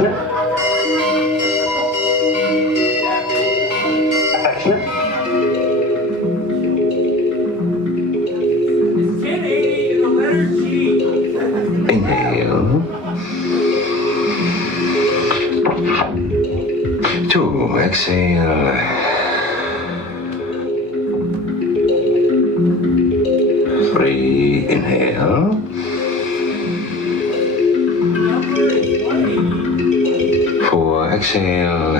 Affectionate. Affectionate. It's 1080 in the letter G. Inhale. 2, exhale. 3, inhale. Number is 180. 4, exhale.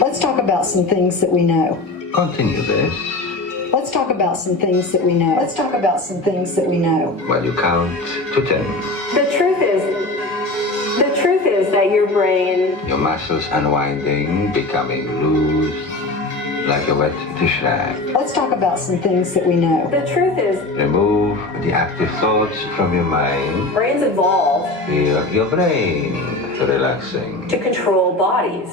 Let's talk about some things that we know. Continue this Let's talk about some things that we know. Let's talk about some things that we know. while you count to 10. The truth is that your brain, Your muscles unwinding, becoming loose, like a wet dish rag. Let's talk about some things that we know. the truth is, Remove the active thoughts from your mind. brains evolved Feel your brain relaxing. to control bodies.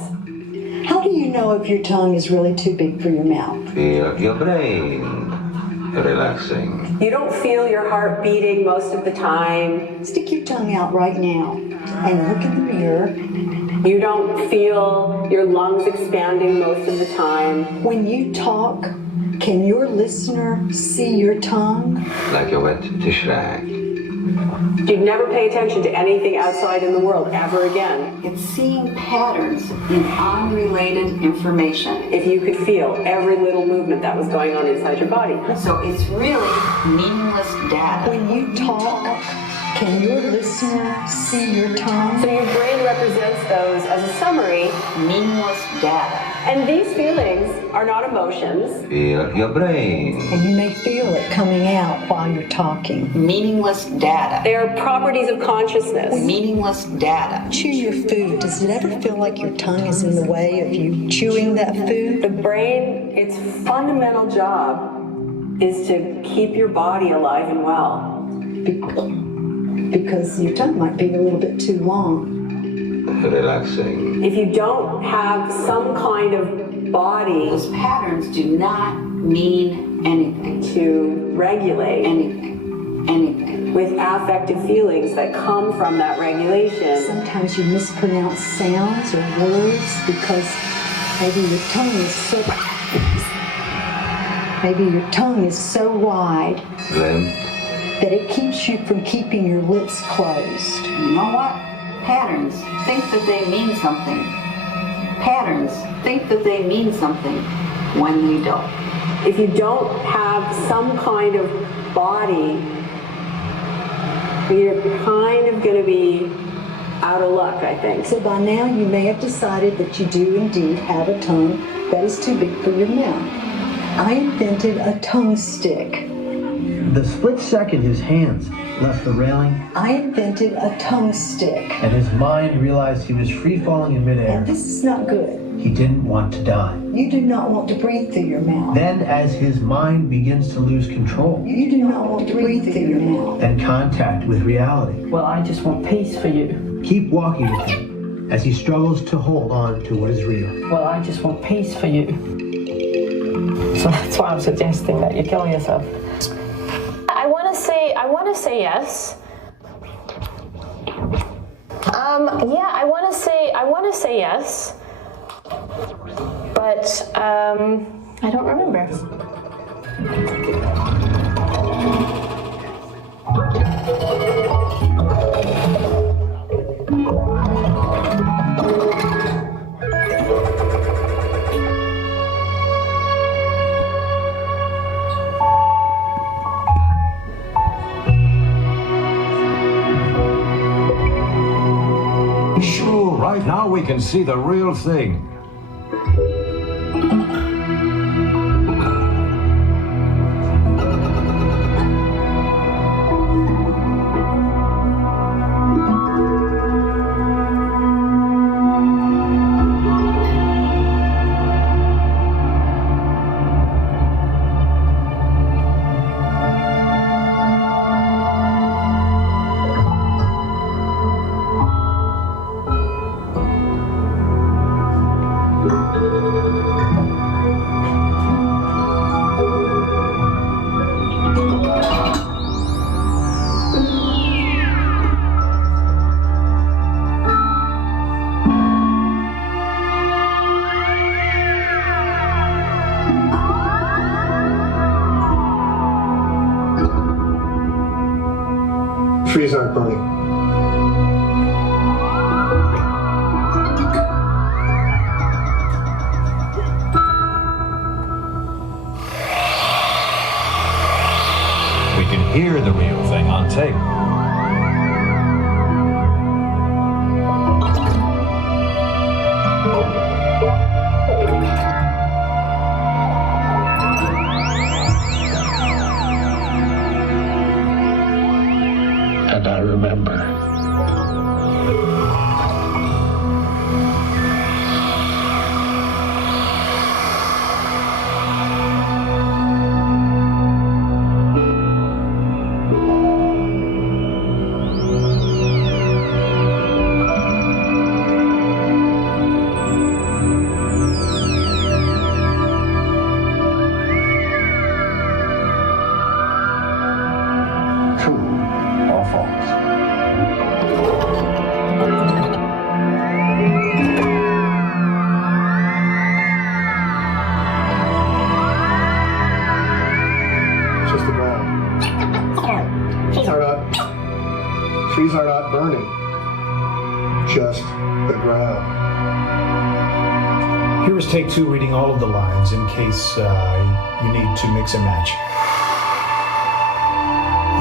How do you know if your tongue is really too big for your mouth? Feel your brain relaxing. You don't feel your heart beating most of the time. Stick your tongue out right now and look in the mirror. You don't feel your lungs expanding most of the time. When you talk, can your listener see your tongue? Like a wet dish rag. You'd never pay attention to anything outside in the world ever again It's seeing patterns in unrelated information. if you could feel every little movement that was going on inside your body. So it's really meaningless data. When you talk, can your listener see your So tongue? your brain represents those as a summary, Meaningless data. and these feelings are not emotions. Feel your brain. And you may feel it coming out while you're talking. Meaningless data. They are properties of consciousness. Meaningless data. Chew your food. Does it ever feel like your tongue is in the way of you chewing that food? The brain, its fundamental job is to keep your body alive and well. Because your tongue might be a little bit too long. Relaxing. If you don't have some kind of body Those patterns do not mean anything. to regulate Anything. Anything. with affective feelings that come from that regulation, Sometimes you mispronounce sounds or words because maybe your tongue is so wide Limp. that it keeps you from keeping your lips closed. You know what? Patterns think that they mean something. Patterns think that they mean something when they don't. if you don't have some kind of body, you're kind of going to be out of luck, I think. So by now you may have decided that you do indeed have a tongue that is too big for your mouth. I invented a tongue stick. The split second his hands left the railing I invented a tongue stick. and his mind realized he was free falling in midair, And this is not good. he didn't want to die. You do not want to breathe through your mouth. Then, as his mind begins to lose control You do not want to breathe through your mouth. and contact with reality, Well, I just want peace for you. keep walking with him as he struggles to hold on to what is real. Well, I just want peace for you. So that's why I'm suggesting that you kill yourself. I want to say yes. Yeah, I want to say yes. But I don't remember. Sure, right now we can see the real thing. Trees aren't burning. We can hear the real thing on tape. And I remember. True or false? Just the ground. Trees are not burning. Just the ground. Here is take 2 reading all of the lines in case you need to mix and match.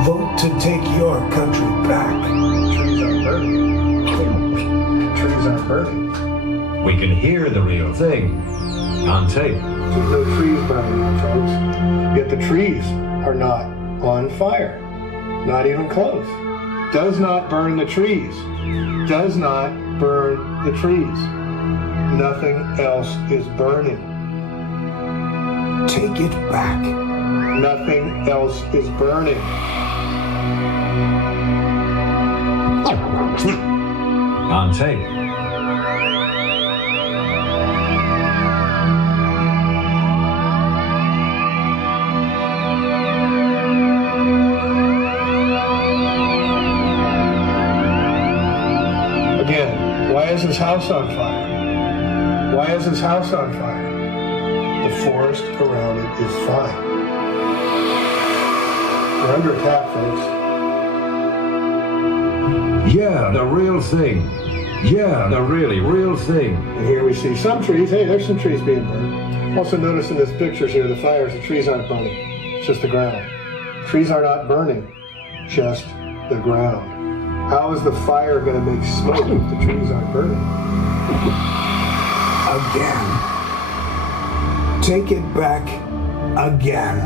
Vote to take your country back. Trees aren't burning. Trees aren't burning. We can hear the real thing on tape. There's no trees burning, folks. Yet the trees are not on fire. Not even close. Does not burn the trees. Does not burn the trees. Nothing else is burning. Take it back. Nothing else is burning. On tape. Again, why is this house on fire? Why is this house on fire? The forest around it is fine. We're under attack, folks. Yeah, the real thing. Yeah, the really real thing. And here we see some trees. Hey, there's some trees being burned. Also notice in this pictures here, the fires, the trees aren't burning. It's just the ground. Trees are not burning. Just the ground. How is the fire going to make smoke if the trees aren't burning? Again. Take it back again.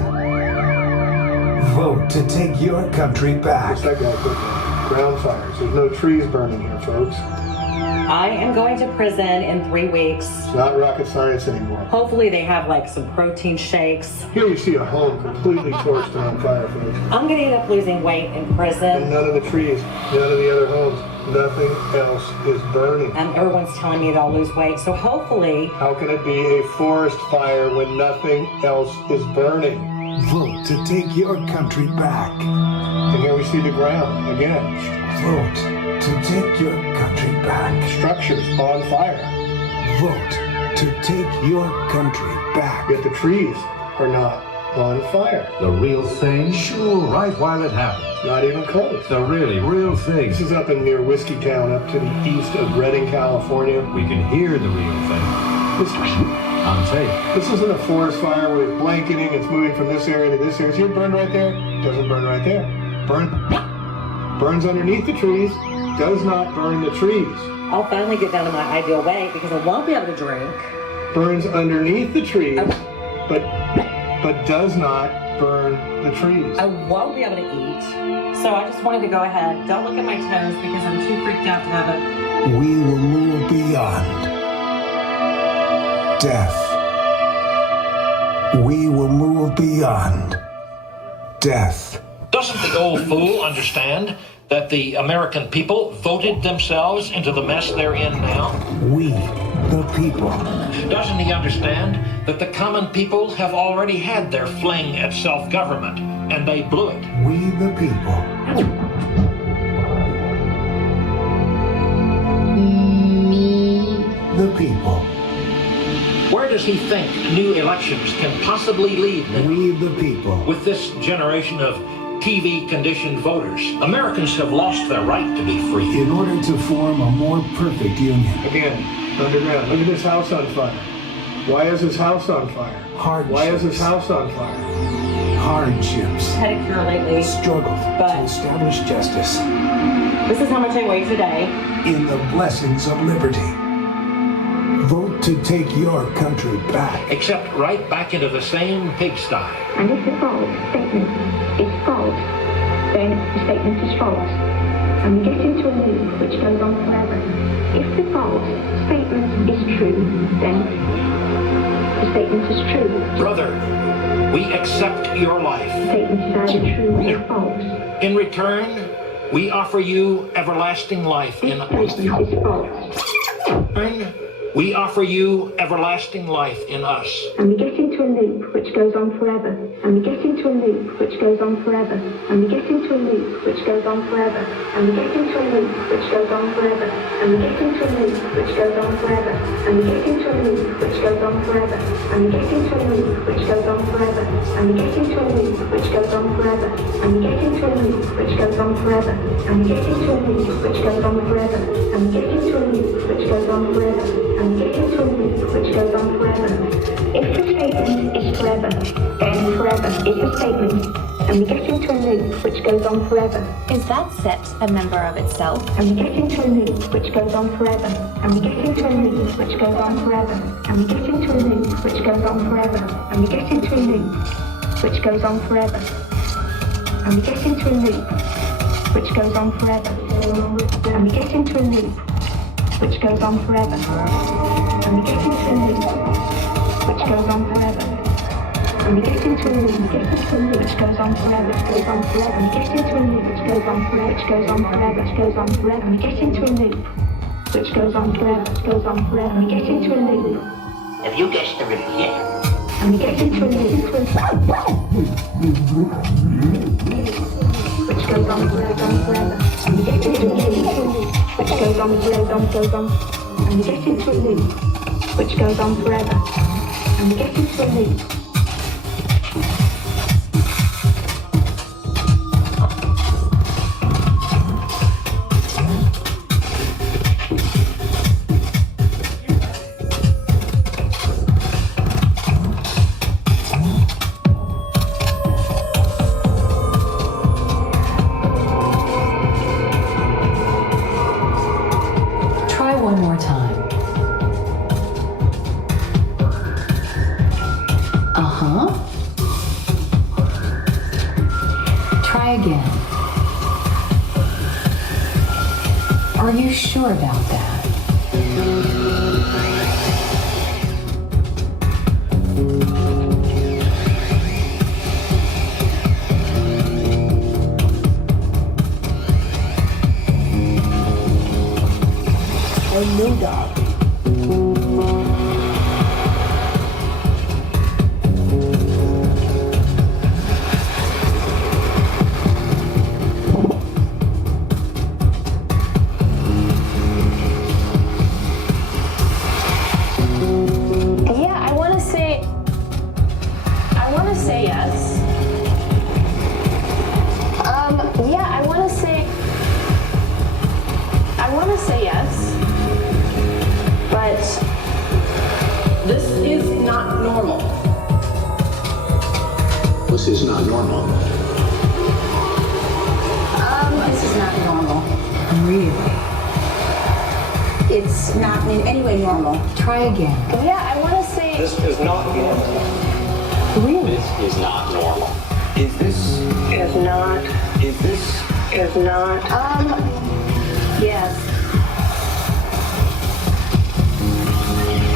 Vote to take your country back. Just like that quickly. Ground fires. There's no trees burning here, folks. I am going to prison in 3 weeks. It's not rocket science anymore. Hopefully they have like some protein shakes. Here you see a home completely torched and on fire, folks. I'm going to end up losing weight in prison. And none of the trees, none of the other homes, nothing else is burning. And everyone's telling me that I'll lose weight. So hopefully... How can it be a forest fire when nothing else is burning? Vote to take your country back. And here we see the ground again. Vote to take your country back. Structures on fire. Vote to take your country back. Yet the trees are not on fire. The real thing? Sure, right while it happens. Not even close. The really real thing. This is up in near Whiskey Town, up to the east of Redding, California. We can hear the real thing. On tape. This isn't a forest fire where it's blanketing, it's moving from this area to this area. See it burn right there? Doesn't burn right there. Burns underneath the trees, does not burn the trees. I'll finally get down to my ideal weight because I won't be able to drink. Burns underneath the trees, but does not burn the trees. I won't be able to eat. So I just wanted to go ahead. Don't look at my toes because I'm too freaked out to have it. We will move beyond death. We will move beyond death. Doesn't the old fool understand that the American people voted themselves into the mess they're in now? We, the people. Doesn't he understand that the common people have already had their fling at self-government, and they blew it? We, the people. Me. The people. Where does he think new elections can possibly lead them? We, the people. With this generation of TV-conditioned voters. Americans have lost their right to be free. In order to form a more perfect union. Again, underground. Look at this house on fire. Why is this house on fire? Hardships. Why is this house on fire? Hardships. Pedicure lately. Struggle to establish justice. This is how much I weigh today. In the blessings of liberty. Vote to take your country back. Except right back into the same pigsty. And if the false statement is false, then the statement is false. And we get into a loop which goes on forever. If the false statement is true, then the statement is true. Brother, we accept your life. The statement is either true or false. In return, we offer you everlasting life in us. This statement is false. We offer you everlasting life in us. And we get into a loop which goes on forever. And we get into a loop which goes on forever. And we get into a loop which goes on forever. And we get into a loop which goes on forever. And we get into a loop which goes on forever. And we get into a loop which goes on forever. And we get into a loop which goes on forever. And we get into a loop which goes on forever. And we get into a loop which goes on forever. And we get into a loop which goes on forever. And we get into a loop which goes on forever. And we get into a loop which goes on forever. If the statement is forever, then forever is the statement. And we get into a loop which goes on forever. Is that set a member of itself? And we get into a loop which goes on forever. And we get into a loop which goes on forever. And we get into a loop which goes on forever. And we get into a loop which goes on forever. And we get into a loop which goes on forever. And we get into a loop which goes on forever. And we get into a loop which goes on forever. And we get into a loop which goes on forever, goes on forever. And we get into a loop which goes on forever, which goes on forever, which goes on forever. And we get into a loop which goes on forever, which goes on forever. And we get into a loop. Have you guessed the riddle yet? And we get into a loop which goes on forever, on forever. And we get into a loop which goes on forever, goes on. And we get into a loop which goes on forever. And we get into a loop. One more time. Try again. Are you sure about that? No doubt. Yeah, I want to say yes. Yeah, I want to say yes. But this is not normal. This is not normal. This is not normal. Really? It's not in any way normal. Try again. Yeah, I want to say... This is not normal. Really? This is not normal. Is this... Is not. Is this... Is not. Yes.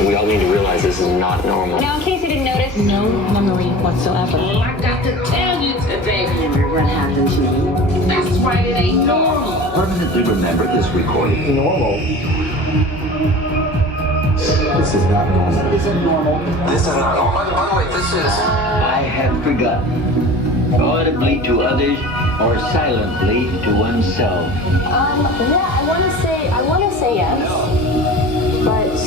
We all need to realize this is not normal. Now, in case you didn't notice, No memory whatsoever. I got to tell you today, remember what happened to me. That's why it ain't normal. Permanently remember this recording. Normal. This is not normal. This is not normal. By the way, this is... I have forgotten. Audibly to others or silently to oneself. Yeah, I want to say yes. But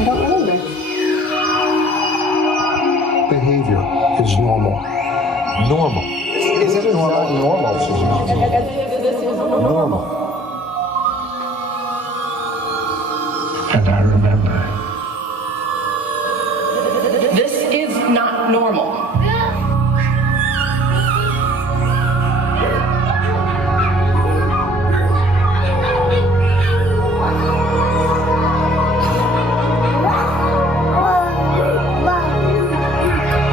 I don't remember. Behavior is normal. Normal. Isn't normal, Susan? This is normal. And I remember